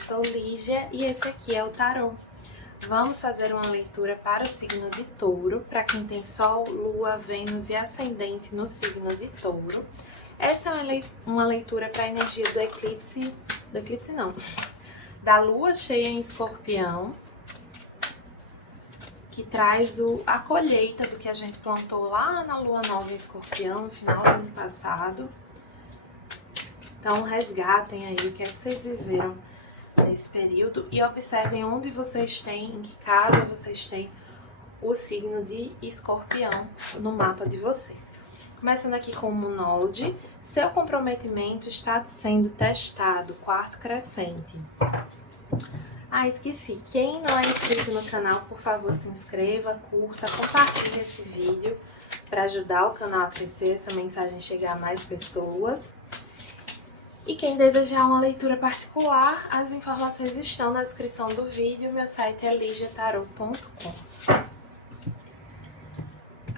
sou Lígia e esse aqui é o tarô. Vamos fazer uma leitura para o signo de Touro, para quem tem Sol, Lua, Vênus e Ascendente no signo de Touro. Essa é uma leitura para a energia da Lua cheia em Escorpião, que traz a colheita do que a gente plantou lá na Lua Nova em Escorpião, no final do ano passado. Então resgatem aí o que é que vocês viveram nesse período e observem onde vocês têm, em que casa vocês têm o signo de Escorpião no mapa de vocês. Começando aqui com o Monode, seu comprometimento está sendo testado, quarto crescente. Ah, esqueci, quem não é inscrito no canal, por favor, se inscreva, curta, compartilhe esse vídeo para ajudar o canal a crescer, essa mensagem chegar a mais pessoas. E quem desejar uma leitura particular, as informações estão na descrição do vídeo. Meu site é ligiatarot.com.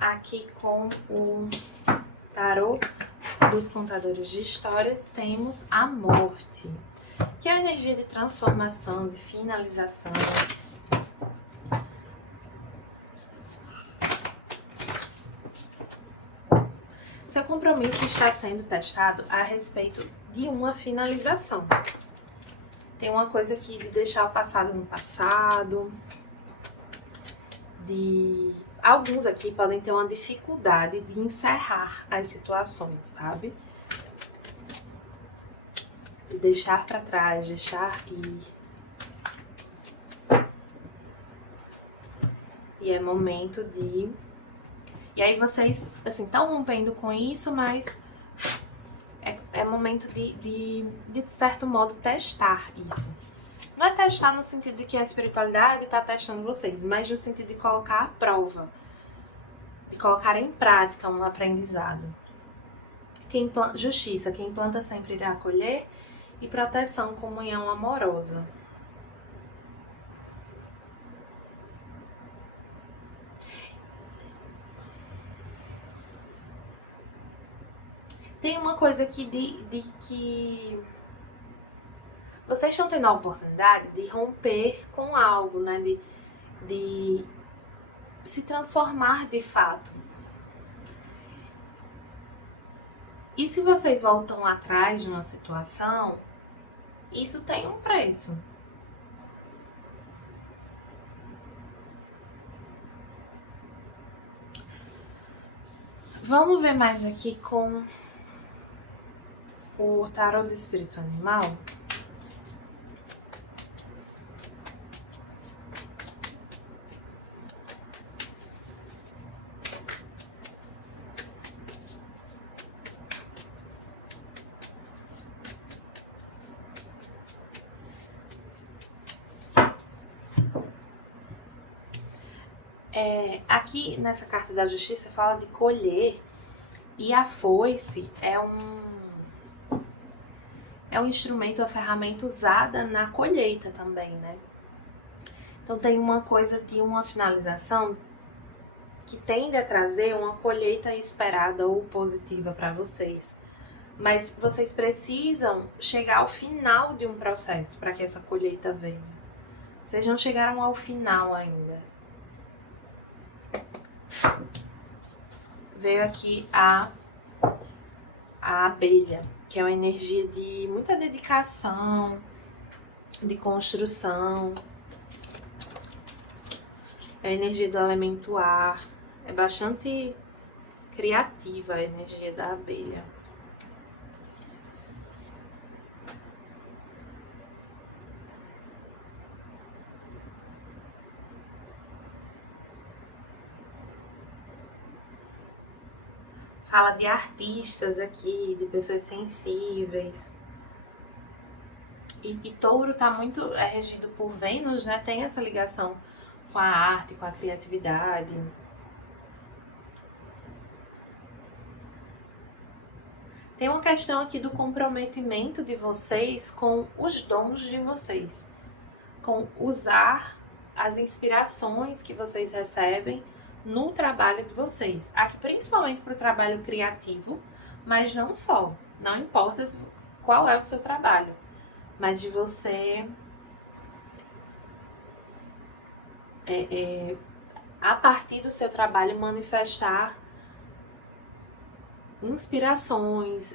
Aqui com o tarô dos contadores de histórias temos a morte, que é a energia de transformação, de finalização. Seu compromisso está sendo testado a respeito de uma finalização. Tem uma coisa aqui de deixar o passado no passado, alguns aqui podem ter uma dificuldade de encerrar as situações, sabe? De deixar para trás, deixar ir. E é momento de... E aí vocês, assim, estão rompendo com isso, mas é momento de certo modo, testar isso. Não é testar no sentido de que a espiritualidade está testando vocês, mas no sentido de colocar à prova. De colocar em prática um aprendizado. Justiça, quem planta sempre irá colher. E proteção, comunhão amorosa. Tem uma coisa aqui de que vocês estão tendo a oportunidade de romper com algo, né? De se transformar de fato. E se vocês voltam atrás de uma situação, isso tem um preço. Vamos ver mais aqui com o tarô do espírito animal. Aqui nessa carta da justiça fala de colher, e a foice é um instrumento, uma ferramenta usada na colheita também, né? Então tem uma coisa de uma finalização que tende a trazer uma colheita esperada ou positiva para vocês. Mas vocês precisam chegar ao final de um processo para que essa colheita venha. Vocês não chegaram ao final ainda. Veio aqui a abelha, que é uma energia de muita dedicação, de construção. É a energia do elemento ar. É bastante criativa a energia da abelha. Fala de artistas aqui, de pessoas sensíveis. E Touro tá muito regido por Vênus, né? Tem essa ligação com a arte, com a criatividade. Tem uma questão aqui do comprometimento de vocês com os dons de vocês. Com usar as inspirações que vocês recebem no trabalho de vocês. Aqui principalmente para o trabalho criativo, mas não só. Não importa qual é o seu trabalho, mas de você a partir do seu trabalho, manifestar inspirações,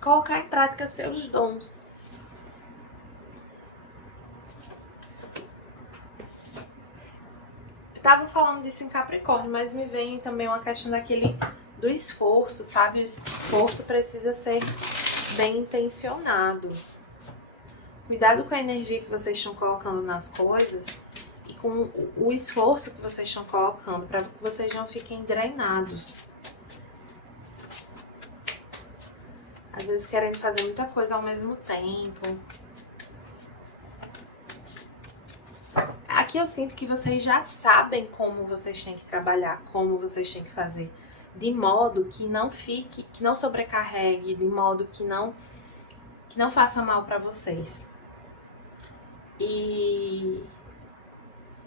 colocar em prática seus dons. Eu tava falando disso em Capricórnio, mas me vem também uma questão do esforço, sabe? O esforço precisa ser bem intencionado. Cuidado com a energia que vocês estão colocando nas coisas e com o esforço que vocês estão colocando, para que vocês não fiquem drenados. Às vezes querendo fazer muita coisa ao mesmo tempo. Aqui eu sinto que vocês já sabem como vocês têm que trabalhar, como vocês têm que fazer, de modo que não fique, que não sobrecarregue, de modo que não faça mal para vocês. E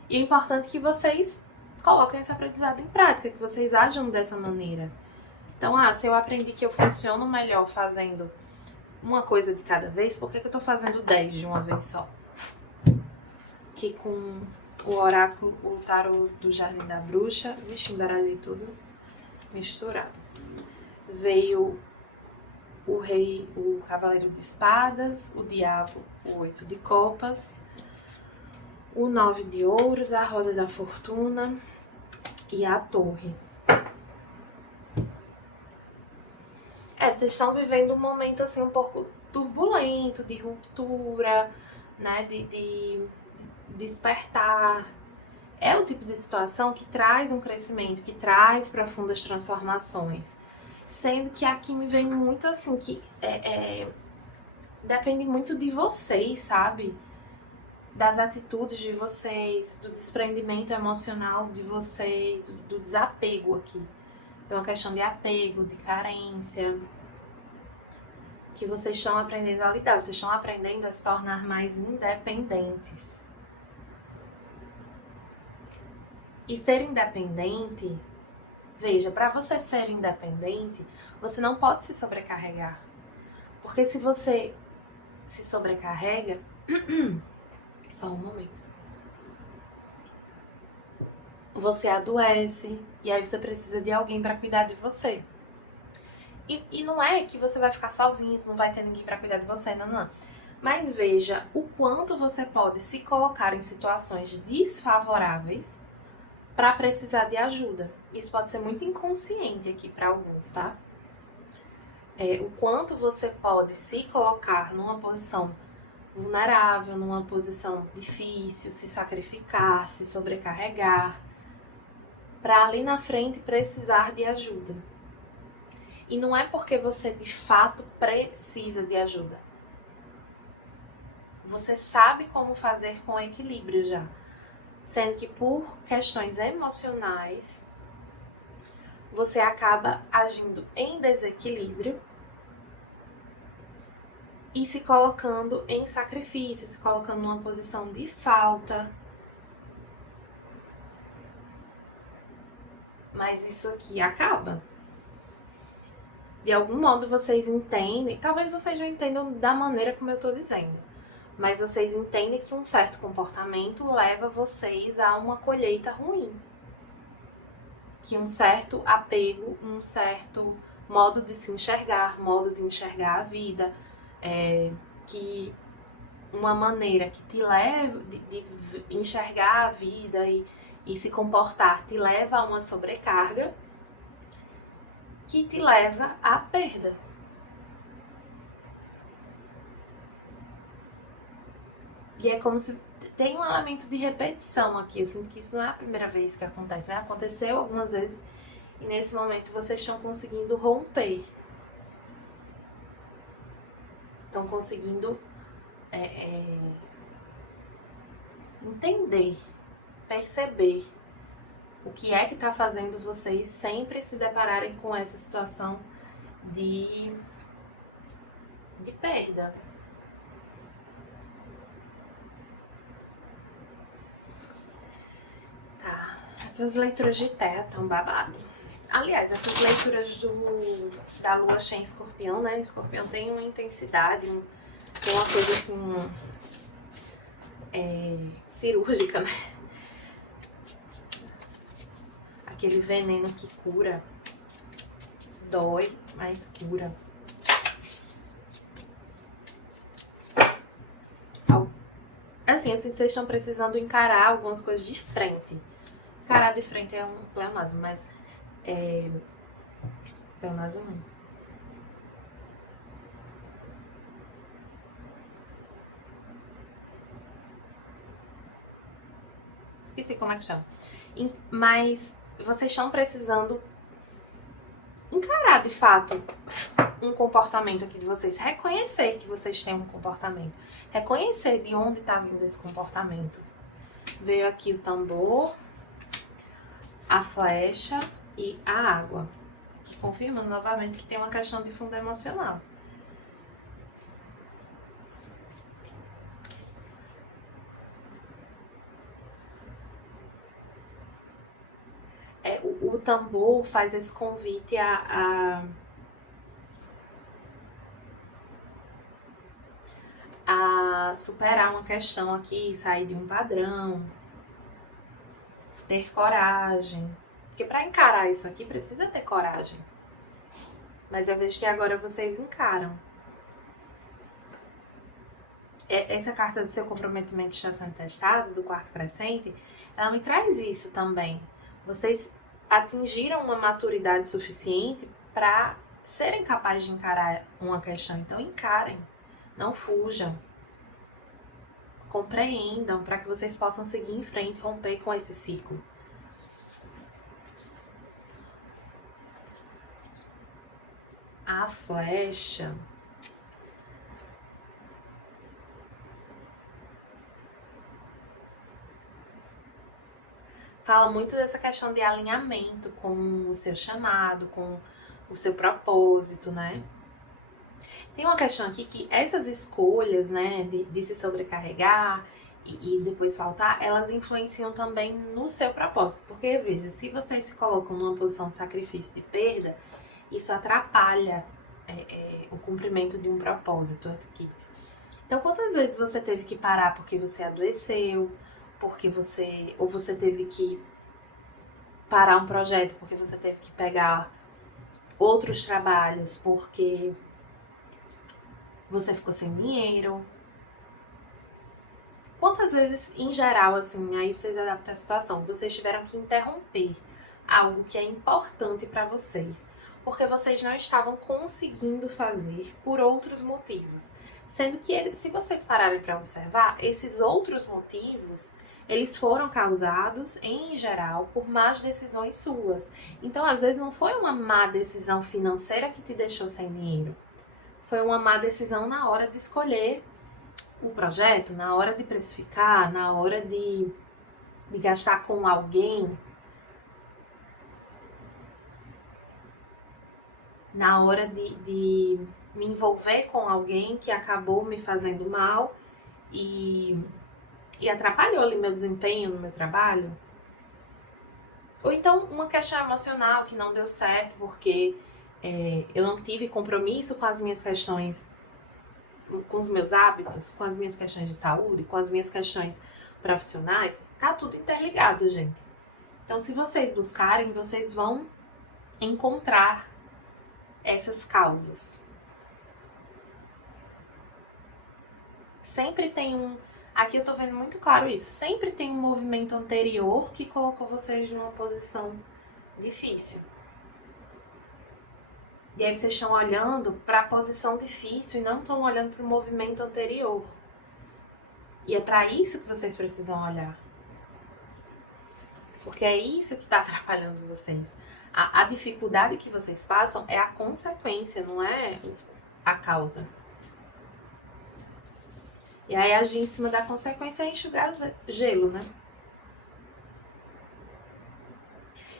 é importante que vocês coloquem esse aprendizado em prática, que vocês ajam dessa maneira. Então, se eu aprendi que eu funciono melhor fazendo uma coisa de cada vez, por que eu tô fazendo 10 de uma vez só? Que com o oráculo, o tarô do Jardim da Bruxa, vixe, embaralhei tudo misturado. Veio o rei, o cavaleiro de espadas, o diabo, o 8 de copas, o 9 de ouros, a roda da fortuna e a torre. Vocês estão vivendo um momento assim um pouco turbulento, de ruptura, né, de despertar. É o tipo de situação que traz um crescimento, que traz profundas transformações. Sendo que aqui me vem muito assim, que depende muito de vocês, sabe? Das atitudes de vocês, do desprendimento emocional de vocês, do desapego aqui. É uma questão de apego, de carência, que vocês estão aprendendo a lidar, vocês estão aprendendo a se tornar mais independentes. E ser independente, veja, para você ser independente, você não pode se sobrecarregar. Porque se você se sobrecarrega, só um momento, você adoece e aí você precisa de alguém para cuidar de você. E não é que você vai ficar sozinho, que não vai ter ninguém para cuidar de você, não. Mas veja o quanto você pode se colocar em situações desfavoráveis para precisar de ajuda. Isso pode ser muito inconsciente aqui para alguns, tá? O quanto você pode se colocar numa posição vulnerável, numa posição difícil, se sacrificar, se sobrecarregar, para ali na frente precisar de ajuda. E não é porque você de fato precisa de ajuda. Você sabe como fazer com equilíbrio já. Sendo que por questões emocionais, você acaba agindo em desequilíbrio e se colocando em sacrifício, se colocando numa posição de falta. Mas isso aqui acaba. De algum modo vocês entendem, talvez vocês não entendam da maneira como eu tô dizendo, mas vocês entendem que um certo comportamento leva vocês a uma colheita ruim. Que um certo apego, um certo modo de se enxergar, modo de enxergar a vida, que uma maneira que te leva de enxergar a vida e se comportar te leva a uma sobrecarga que te leva à perda. E é como se tem um elemento de repetição aqui. Eu sinto que isso não é a primeira vez que acontece, né? Aconteceu algumas vezes e nesse momento vocês estão conseguindo romper. Estão conseguindo entender, perceber o que é que está fazendo vocês sempre se depararem com essa situação de perda. Tá, essas leituras de terra estão babado. Aliás, essas leituras da lua cheia em escorpião, né? Escorpião tem uma intensidade, tem uma coisa assim, cirúrgica, né? Aquele veneno que cura. Dói, mas cura. Assim, vocês estão precisando encarar algumas coisas de frente. Encarar de frente é um pleonasmo, mas pleonasmo não. Esqueci como é que chama. Mas vocês estão precisando encarar de fato um comportamento aqui de vocês. Reconhecer que vocês têm um comportamento. Reconhecer de onde está vindo esse comportamento. Veio aqui o tambor, a flecha e a água. Aqui confirmando novamente que tem uma questão de fundo emocional. O tambor faz esse convite a superar uma questão aqui, sair de um padrão, ter coragem. Porque para encarar isso aqui precisa ter coragem. Mas eu vejo que agora vocês encaram. Essa carta do seu comprometimento está sendo testada, do quarto crescente, ela me traz isso também. Vocês atingiram uma maturidade suficiente para serem capazes de encarar uma questão. Então encarem, não fujam. Compreendam para que vocês possam seguir em frente, romper com esse ciclo. A flecha. Fala muito dessa questão de alinhamento com o seu chamado, com o seu propósito, né? Tem uma questão aqui que essas escolhas, né, de se sobrecarregar e depois faltar, elas influenciam também no seu propósito. Porque, veja, se vocês se colocam numa posição de sacrifício, de perda, isso atrapalha o cumprimento de um propósito aqui. Então, quantas vezes você teve que parar porque você adoeceu, ou você teve que parar um projeto porque você teve que pegar outros trabalhos porque você ficou sem dinheiro. Quantas vezes, em geral, assim, aí vocês adaptam a situação, vocês tiveram que interromper algo que é importante para vocês, porque vocês não estavam conseguindo fazer por outros motivos. Sendo que, se vocês pararem para observar, esses outros motivos, eles foram causados, em geral, por más decisões suas. Então, às vezes, não foi uma má decisão financeira que te deixou sem dinheiro. Foi uma má decisão na hora de escolher o projeto, na hora de precificar, na hora de gastar com alguém, na hora de me envolver com alguém que acabou me fazendo mal e atrapalhou ali meu desempenho no meu trabalho. Ou então uma questão emocional que não deu certo porque eu não tive compromisso com as minhas questões, com os meus hábitos, com as minhas questões de saúde, com as minhas questões profissionais. Tá tudo interligado, gente. Então, se vocês buscarem, vocês vão encontrar essas causas. Sempre tem aqui eu tô vendo muito claro isso, sempre tem um movimento anterior que colocou vocês numa posição difícil. E aí vocês estão olhando para a posição difícil e não estão olhando para o movimento anterior. E é para isso que vocês precisam olhar. Porque é isso que está atrapalhando vocês. A dificuldade que vocês passam é a consequência, não é a causa. E aí agir em cima da consequência é enxugar gelo, né?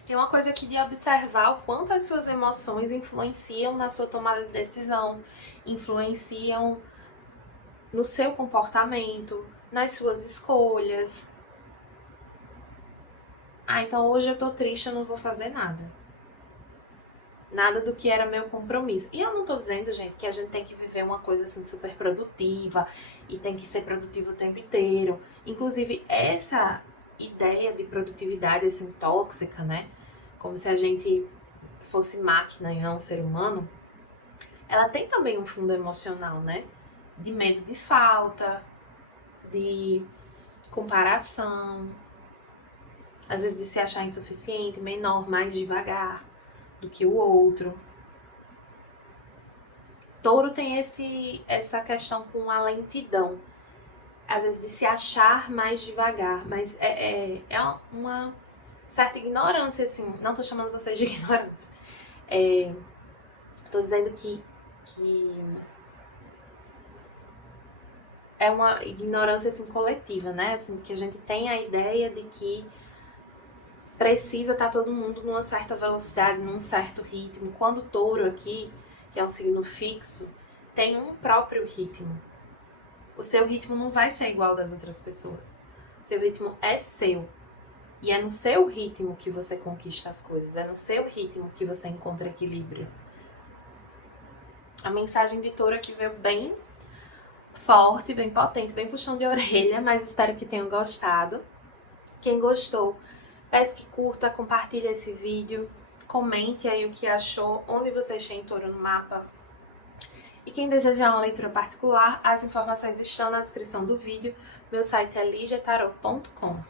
Tem uma coisa aqui de observar o quanto as suas emoções influenciam na sua tomada de decisão, influenciam no seu comportamento, nas suas escolhas. Ah, então hoje eu tô triste, eu não vou fazer nada. nada do que era meu compromisso. E eu não tô dizendo, gente, que a gente tem que viver uma coisa assim super produtiva e tem que ser produtivo o tempo inteiro. Inclusive, essa ideia de produtividade assim tóxica, né? Como se a gente fosse máquina e não ser humano, ela tem também um fundo emocional, né? De medo de falta, de comparação, às vezes de se achar insuficiente, menor, mais devagar do que o outro. Touro tem essa questão com a lentidão, às vezes de se achar mais devagar, mas é uma certa ignorância, assim. Não tô chamando vocês de ignorantes. Tô dizendo que é uma ignorância assim coletiva, né? Assim, que a gente tem a ideia de que precisa estar todo mundo numa certa velocidade, num certo ritmo. Quando o touro aqui, que é um signo fixo, tem um próprio ritmo. O seu ritmo não vai ser igual das outras pessoas. Seu ritmo é seu. E é no seu ritmo que você conquista as coisas. É no seu ritmo que você encontra equilíbrio. A mensagem de touro aqui veio bem forte, bem potente, bem puxão de orelha, mas espero que tenham gostado. Quem gostou, peço que curta, compartilhe esse vídeo, comente aí o que achou, onde você tem touro no mapa. E quem desejar uma leitura particular, as informações estão na descrição do vídeo. Meu site é ligiatarot.com.